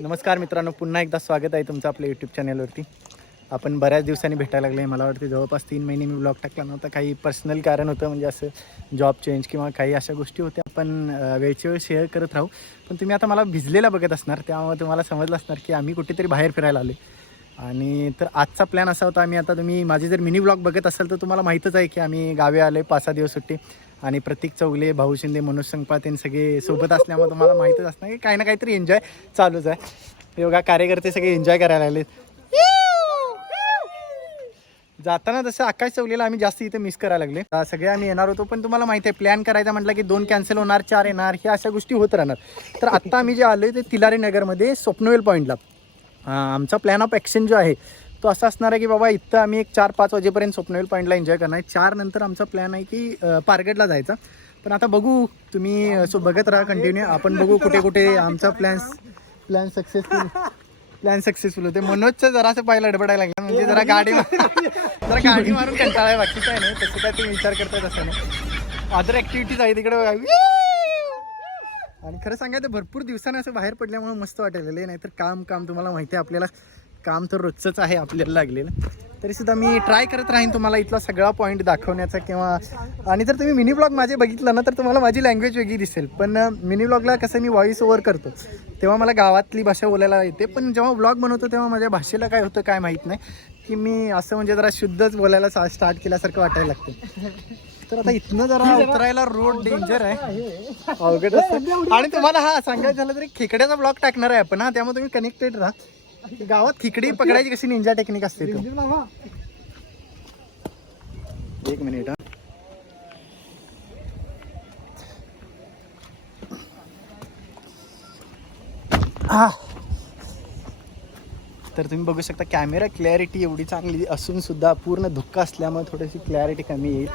नमस्कार मित्रांनो, पुन्हा एकदा स्वागत आहे तुमचं आपल्या यूट्यूब चॅनलवरती. आपण बऱ्याच दिवसांनी भेटायला लागले. मला वाटतं जवळपास 3 महिने मी ब्लॉग टाकला नव्हता. काही पर्सनल कारण होतं, म्हणजे असं जॉब चेंज किंवा काही अशा गोष्टी होत्या. आपण वेळच्या वेळ शेअर करत राहू. पण तुम्ही आता मला भिजलेला बघत असणार, त्यामुळे तुम्हाला समजलं असणार की आम्ही कुठेतरी बाहेर फिरायला आलो. आणि तर आजचा प्लॅन असा होता, आम्ही आता तुम्ही माझे जर मिनी ब्लॉग बघत असाल तर तुम्हाला माहीतच आहे की आम्ही गावी आलो 5-6 दिवस सुट्टी. आणि प्रतीक चौगले, भाऊ शिंदे, मनोज संकपाळ यांनी सगळे सोबत असल्यामुळे तुम्हाला माहीतच असणार की काही ना काहीतरी एन्जॉय चालूच आहे. योगा कार्यकर्ते सगळे एन्जॉय करायला लागले. जाताना तसं आकाश चौगलेला आम्ही जास्त इथे मिस करायला लागले. सगळे आम्ही येणार होतो, पण तुम्हाला माहिती आहे प्लॅन करायचा म्हटलं की 2 कॅन्सल होणार, 4 येणार, ह्या अशा गोष्टी होत राहणार. तर आत्ता आम्ही जे आलो ते तिलारी नगरमध्ये स्वप्नवेल पॉईंटला. आमचा प्लॅन ऑफ ॲक्शन जो आहे तो असा असणार आहे की बाबा इथं आम्ही एक 4-5 वाजेपर्यंत स्वप्नवेल पॉईंटला एन्जॉय करणार आहे. 4 नंतर आमचा प्लॅन आहे की पारगडला जायचा. पण आता बघू, तुम्ही बघत राहा कंटिन्यू. आपण बघू कुठे कुठे आमचा प्लॅन सक्सेसफुल होते. मनोजचं जरासं पाहिलं डबडायला लागलं, म्हणजे जरा गाडी मारून कंटाळा आहे, बाकी काय नाही. तसं काय तुम्ही विचार करताय तसं नाही. अदर ॲक्टिव्हिटीज आहे तिकडे. आणि खरं सांगायचं भरपूर दिवसांनी असं बाहेर पडल्यामुळे मस्त वाटायला. नाहीतर काम तुम्हाला माहिती आहे, आपल्याला काम तर रोजचंच आहे आपल्याला लागलेलं. तरीसुद्धा मी ट्राय करत राहीन तुम्हाला इथला सगळा पॉईंट दाखवण्याचा. किंवा आणि जर तुम्ही मिनी ब्लॉग माझे बघितलं ना तर तुम्हाला माझी लँग्वेज वेगळी दिसेल. पण मिनी ब्लॉगला कसं मी व्हॉइस ओव्हर करतो तेव्हा मला गावातली भाषा बोलायला येते. पण जेव्हा ब्लॉग बनवतो तेव्हा माझ्या भाषेला काय होतं काय माहीत नाही, की मी असं म्हणजे जरा शुद्धच बोलायला स्टार्ट केल्यासारखं वाटायला लागतं. तर आता इथनं जरा उतरायला रोड डेंजर आहे, अवघड असतं. आणि तुम्हाला सांगायचं झालं तरी खेकड्याचा ब्लॉग टाकणार आहे आपण, त्यामुळे तुम्ही कनेक्टेड राहा. गावात खिकडी पकडायची कशी निंजा टेक्निक असते तो. एक मिनिट. तर तुम्ही बघू शकता कॅमेरा क्लॅरिटी एवढी चांगली असून सुद्धा पूर्ण धुक्का असल्यामुळे थोडीशी क्लॅरिटी कमी येईल.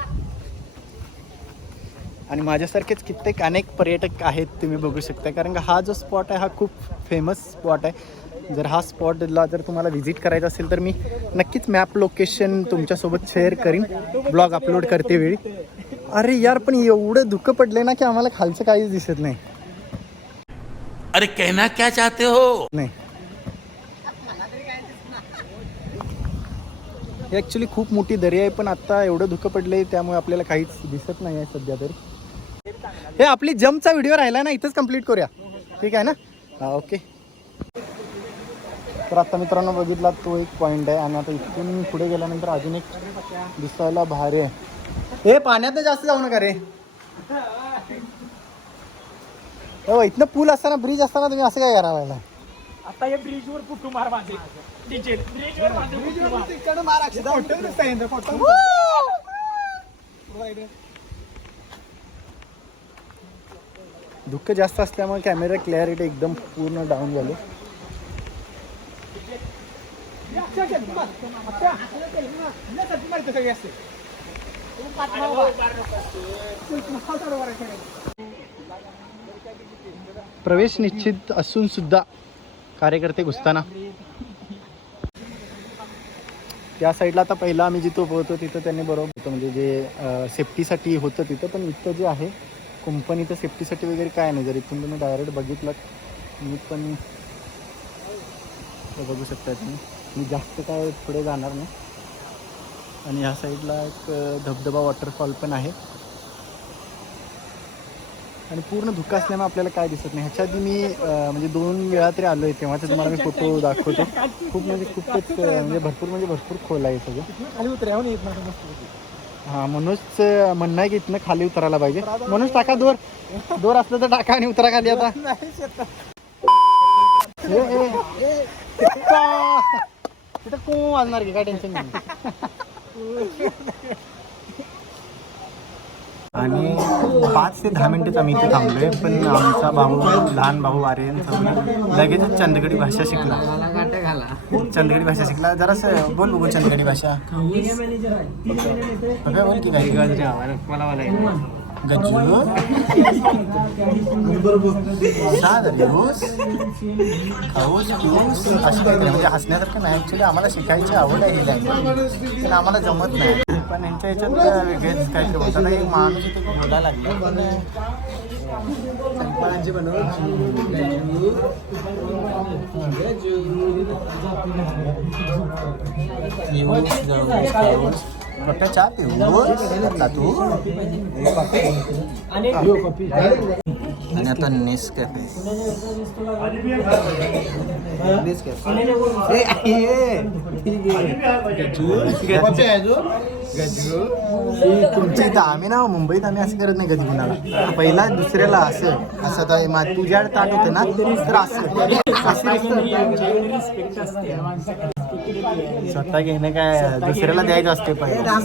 आणि माझ्यासारखेच कित्येक अनेक पर्यटक आहेत तुम्ही बघू शकता, कारण का हा जो स्पॉट आहे हा खूप फेमस स्पॉट आहे. जर हा स्पॉटला जर तुम्हाला व्हिजिट करायचं असेल तर मी नक्कीच मॅप लोकेशन तुमच्यासोबत शेअर करीन ब्लॉग अपलोड करते वेळी. अरे यार, पण एवढं धुकं पडले ना की आम्हाला खालचं काहीच दिसत नाही. अरे कहना क्या चाहते हो? नाही, हे ॲक्च्युली खूप मोठी दरी आहे, पण आता एवढं धुकं पडले त्यामुळे आपल्याला काहीच दिसत नाही आहे सध्या तरी. हे आपली जम्पचा व्हिडिओ राहिला ना, इथंच कंप्लीट करूया, ठीक आहे ना? हां, ओके. तर आता मित्रांनो बघितला तो एक पॉईंट आहे. आणि आता इथून पुढे गेल्यानंतर अजून एक दिसायला भारी आहे. हे पाण्यात जास्त जाऊ नका रे. हो, इथनं पूल असताना ब्रिज असताना तुम्ही असं काय करायला लागला? आता या ब्रिजवर कुठू मार माझे ब्रिजवर धुकं जास्त असल्यामुळे कॅमेरा क्लॅरिटी एकदम पूर्ण डाऊन झाली. प्रवेश निश्चित असून सुद्धा कार्यकर्ते घुसताना त्या साईडला. आता पहिला आम्ही जिथं पोहतो तिथं त्यांनी बरोबर होतं, म्हणजे जे सेफ्टीसाठी होतं तिथं. पण इथं जे आहे कंपनीचं सेफ्टीसाठी वगैरे काय नाही. जर इथून तुम्ही डायरेक्ट बघितलं मी पण बघू शकता तुम्ही, मी जास्त काय पुढे जाणार नाही. आणि ह्या साईडला एक धबधबा वॉटरफॉल पण आहे. आणि पूर्ण धुकं असल्यामुळे आपल्याला काय दिसत नाही. ह्याच्या आधी मी म्हणजे 2 वेळा तरी आलो आहे, तेव्हाच तुम्हाला मी फोटो दाखवतो. खूप म्हणजे खूपच म्हणजे भरपूर खोल आहे सगळं. खाली उतरावं येत नाही. हां, मनोजचं म्हणणं आहे की इथनं खाली उतरायला पाहिजे. मनोज टाका दोर असलं तर टाका आणि उतरा खाली. आता तिथं कोण वाजणार की, काय टेन्शन नाही. आणि 5 ते 10 मिनिटच आम्ही इथे थांबलोय. पण आमचा भाऊ, लहान भाऊ आर्यन लगेचच चंदगडी भाषा शिकला. जरासं बोल बघू चंदगडी भाषा. बोल की काही गज्जू खाऊस पिऊस अशी काहीतरी, म्हणजे हसण्यासारखं नाही. ॲक्च्युली आम्हाला शिकायची आवड आहे ही लँग्वेज, पण आम्हाला जमत नाही. पण यांच्या ह्याच्यात वेगळेच काहीतरी होतं ना. एक माणूस इथे बोलायला लागला, पण मोठा चहा पिऊ आता तू. आणि आता नेसकॅफे. तुमच्या इथं आम्ही ना मुंबईत आम्ही असं करत नाही कधी कुणाला. पहिला दुसऱ्याला असं असं तर तुझ्या ताट होतं ना तर असं स्वतः घेणं काय दुसऱ्याला द्यायचं असते पहिला.